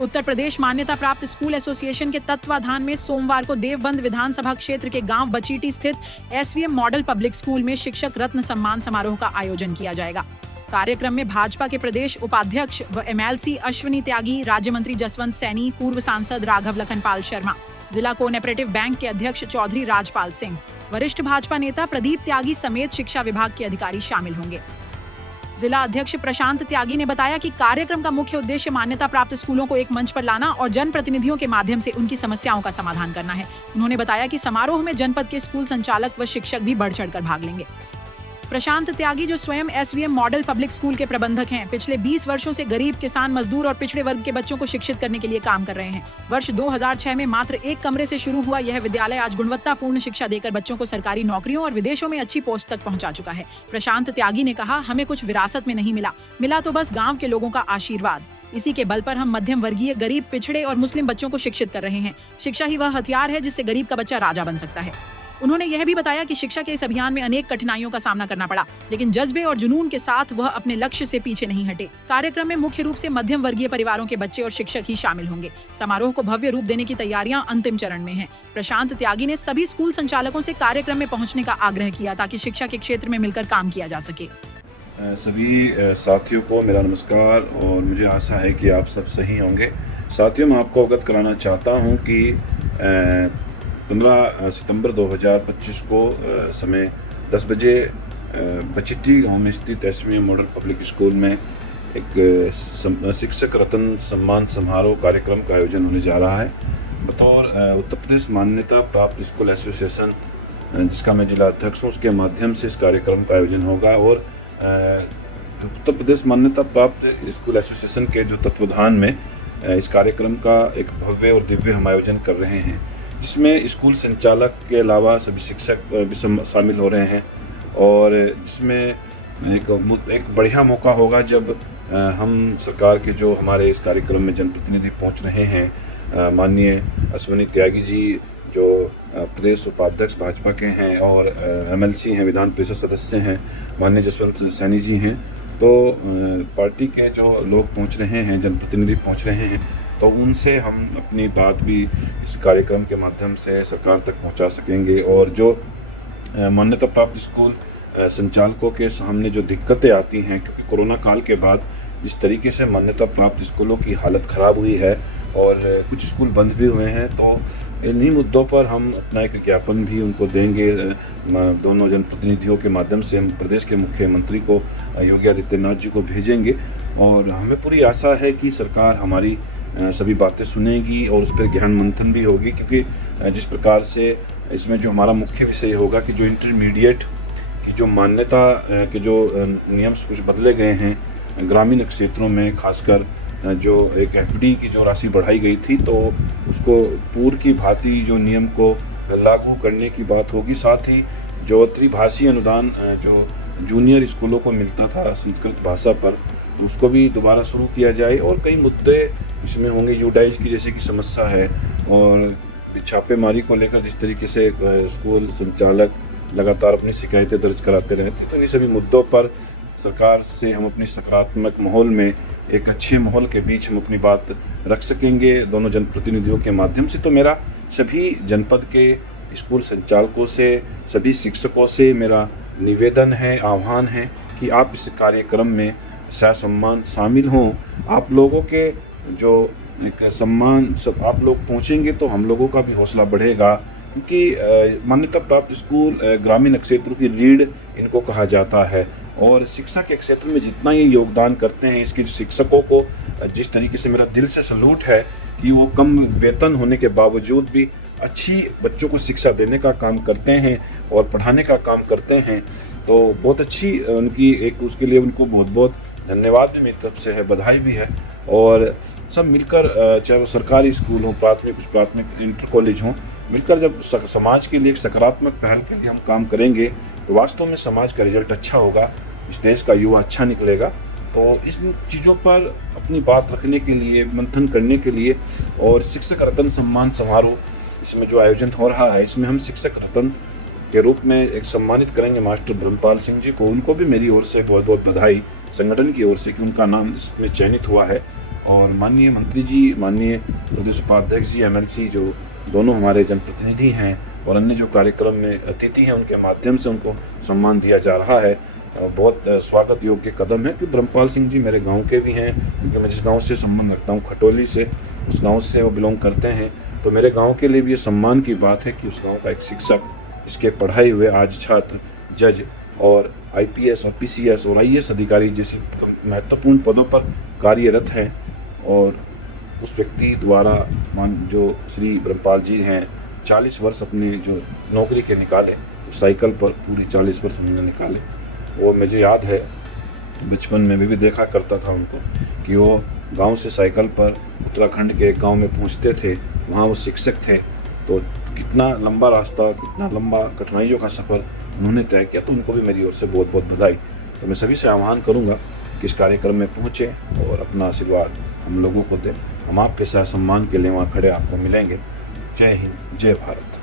उत्तर प्रदेश मान्यता प्राप्त school association के तत्वाधान में सोमवार को देवबंद विधानसभा क्षेत्र के गांव बचीटी स्थित एसवीएम मॉडल पब्लिक स्कूल में शिक्षक रत्न सम्मान समारोह का आयोजन किया जाएगा। कार्यक्रम में भाजपा के प्रदेश उपाध्यक्ष व एमएलसी अश्विनी त्यागी, राज्य मंत्री जसवंत सैनी, पूर्व सांसद राघव लखनपाल शर्मा, जिला कोऑपरेटिव बैंक के अध्यक्ष चौधरी राजपाल सिंह, वरिष्ठ भाजपा नेता प्रदीप त्यागी समेत शिक्षा विभाग के अधिकारी शामिल होंगे। जिला अध्यक्ष प्रशांत त्यागी ने बताया कि कार्यक्रम का मुख्य उद्देश्य मान्यता प्राप्त स्कूलों को एक मंच पर लाना और जनप्रतिनिधियों के माध्यम से उनकी समस्याओं का समाधान करना है। उन्होंने बताया कि समारोह में जनपद के स्कूल संचालक व शिक्षक भी बढ़ चढ़कर भाग लेंगे। प्रशांत त्यागी, जो स्वयं एसवीएम मॉडल पब्लिक स्कूल के प्रबंधक हैं, पिछले 20 वर्षों से गरीब, किसान, मजदूर और पिछड़े वर्ग के बच्चों को शिक्षित करने के लिए काम कर रहे हैं। वर्ष 2006 में मात्र एक कमरे से शुरू हुआ यह विद्यालय आज गुणवत्तापूर्ण शिक्षा देकर बच्चों को सरकारी नौकरियों और विदेशों में अच्छी पोस्ट तक पहुंचा चुका है। प्रशांत त्यागी ने कहा, हमें कुछ विरासत में नहीं मिला तो बस गाँव के लोगों का आशीर्वाद। इसी के बल पर हम मध्यम वर्गीय, गरीब, पिछड़े और मुस्लिम बच्चों को शिक्षित कर रहे हैं। शिक्षा ही वह हथियार है जिससे गरीब का बच्चा राजा बन सकता है। उन्होंने यह भी बताया कि शिक्षा के इस अभियान में अनेक कठिनाइयों का सामना करना पड़ा, लेकिन जज्बे और जुनून के साथ वह अपने लक्ष्य से पीछे नहीं हटे। कार्यक्रम में मुख्य रूप से मध्यम वर्गीय परिवारों के बच्चे और शिक्षक ही शामिल होंगे। समारोह को भव्य रूप देने की तैयारियां अंतिम चरण में हैं। प्रशांत त्यागी ने सभी स्कूल संचालकों से कार्यक्रम में पहुंचने का आग्रह किया ताकि शिक्षा के क्षेत्र में मिलकर काम किया जा सके। सभी साथियों को मेरा नमस्कार और मुझे आशा है कि आप सब सही होंगे। साथियों, मैं आपको अवगत कराना चाहता हूं कि 15 सितंबर 2025 को समय 10 बजे बचीटी गाँव में स्थित एसवीएम मॉडल पब्लिक स्कूल में एक शिक्षक रत्न सम्मान समारोह कार्यक्रम का आयोजन होने जा रहा है। बतौर उत्तर प्रदेश मान्यता प्राप्त स्कूल एसोसिएशन, जिसका मैं जिला अध्यक्ष हूँ, उसके माध्यम से इस कार्यक्रम का आयोजन होगा और उत्तर प्रदेश मान्यता प्राप्त स्कूल एसोसिएशन के जो तत्वाधान में इस कार्यक्रम का एक भव्य और दिव्य हम आयोजन कर रहे हैं, जिसमें स्कूल संचालक के अलावा सभी शिक्षक भी शामिल हो रहे हैं और जिसमें एक बढ़िया मौका होगा जब हम सरकार के जो हमारे इस कार्यक्रम में जनप्रतिनिधि पहुंच रहे हैं, माननीय अश्विनी त्यागी जी जो प्रदेश उपाध्यक्ष भाजपा के हैं और एमएलसी हैं, विधान परिषद सदस्य हैं, माननीय जसवंत सैनी जी हैं, तो पार्टी के जो लोग पहुंच रहे हैं, जनप्रतिनिधि पहुंच रहे हैं, तो उनसे हम अपनी बात भी इस कार्यक्रम के माध्यम से सरकार तक पहुंचा सकेंगे। और जो मान्यता प्राप्त स्कूल संचालकों के सामने जो दिक्कतें आती हैं, क्योंकि कोरोना काल के बाद जिस तरीके से मान्यता प्राप्त स्कूलों की हालत ख़राब हुई है और कुछ स्कूल बंद भी हुए हैं, तो इन्हीं मुद्दों पर हम अपना एक ज्ञापन भी उनको देंगे। दोनों जनप्रतिनिधियों के माध्यम से हम प्रदेश के मुख्यमंत्री को, योगी आदित्यनाथ जी को भेजेंगे और हमें पूरी आशा है कि सरकार हमारी सभी बातें सुनेगी और उस पर ज्ञान मंथन भी होगी, क्योंकि जिस प्रकार से इसमें जो हमारा मुख्य विषय होगा कि जो इंटरमीडिएट की जो मान्यता के जो नियम कुछ बदले गए हैं ग्रामीण क्षेत्रों में, खासकर जो एक एफडी की जो राशि बढ़ाई गई थी, तो उसको पूर्व की भांति जो नियम को लागू करने की बात होगी। साथ ही जो त्रिभाषी अनुदान जो जूनियर स्कूलों को मिलता था संस्कृत भाषा पर, उसको भी दोबारा शुरू किया जाए और कई मुद्दे इसमें होंगे। यूडाइज की जैसे कि समस्या है और छापेमारी को लेकर जिस तरीके से स्कूल संचालक लगातार अपनी शिकायतें दर्ज कराते रहते हैं, तो इन सभी मुद्दों पर सरकार से हम अपनी सकारात्मक माहौल में, एक अच्छे माहौल के बीच हम अपनी बात रख सकेंगे दोनों जनप्रतिनिधियों के माध्यम से। तो मेरा सभी जनपद के स्कूल संचालकों से, सभी शिक्षकों से मेरा निवेदन है, आह्वान है कि आप इस कार्यक्रम में सम्मान शामिल हों। आप लोगों के जो एक सम्मान सब आप लोग पहुंचेंगे तो हम लोगों का भी हौसला बढ़ेगा, क्योंकि मान्यता प्राप्त स्कूल ग्रामीण क्षेत्रों की रीढ़ इनको कहा जाता है और शिक्षा के क्षेत्र में जितना ये योगदान करते हैं, इसके शिक्षकों को जिस तरीके से मेरा दिल से सैल्यूट है कि वो कम वेतन होने के बावजूद भी अच्छी बच्चों को शिक्षा देने का काम करते हैं और पढ़ाने का काम करते हैं, तो बहुत अच्छी उनकी एक उसके लिए उनको बहुत बहुत धन्यवाद भी मेरी तरफ से है, बधाई भी है। और सब मिलकर, चाहे वो सरकारी स्कूल हो, प्राथमिक, कुछ प्राथमिक, इंटर कॉलेज हों, मिलकर जब समाज के लिए एक सकारात्मक पहल के लिए हम काम करेंगे तो वास्तव में समाज का रिजल्ट अच्छा होगा, इस देश का युवा अच्छा निकलेगा। तो इस चीज़ों पर अपनी बात रखने के लिए, मंथन करने के लिए और शिक्षक रत्न सम्मान समारोह इसमें जो आयोजन हो रहा है, इसमें हम शिक्षक रत्न के रूप में एक सम्मानित करेंगे मास्टर ब्रह्मपाल सिंह जी को। उनको भी मेरी ओर से बहुत बहुत बधाई, संगठन की ओर से, कि उनका नाम इसमें चयनित हुआ है और माननीय मंत्री जी, माननीय प्रदेश उपाध्यक्ष जी, MLC जो दोनों हमारे जनप्रतिनिधि हैं और अन्य जो कार्यक्रम में अतिथि हैं, उनके माध्यम से उनको सम्मान दिया जा रहा है। बहुत स्वागत योग्य कदम है कि ब्रह्मपाल सिंह जी मेरे गांव के भी हैं, क्योंकि मैं जिस गांव से संबंध रखता हूं, खटोली से, उस गांव से वो बिलोंग करते हैं। तो मेरे गांव के लिए भी ये सम्मान की बात है कि उस गांव का एक शिक्षक, इसके पढ़ाए हुए आज छात्र जज और IPS और PCS और IAS अधिकारी जैसे महत्वपूर्ण पदों पर कार्यरत हैं, और उस व्यक्ति द्वारा जो श्री ब्रह्मपाल जी हैं 40 वर्ष अपने जो नौकरी के निकाले, साइकिल पर पूरी 40 वर्ष उन्होंने निकाले। वो मुझे याद है, बचपन में भी देखा करता था उनको कि वो गांव से साइकिल पर उत्तराखंड के एक गांव में पहुंचते थे, वहां वो शिक्षक थे। तो कितना लंबा रास्ता, कितना लंबा कठिनाइयों का सफ़र उन्होंने तय किया। तो उनको भी मेरी ओर से बहुत बहुत बधाई। तो मैं सभी से आह्वान करूंगा कि इस कार्यक्रम में पहुँचें और अपना आशीर्वाद हम लोगों को दें। हम आपके साथ सम्मान के लिए वहाँ खड़े आपको मिलेंगे। जय हिंद, जय भारत।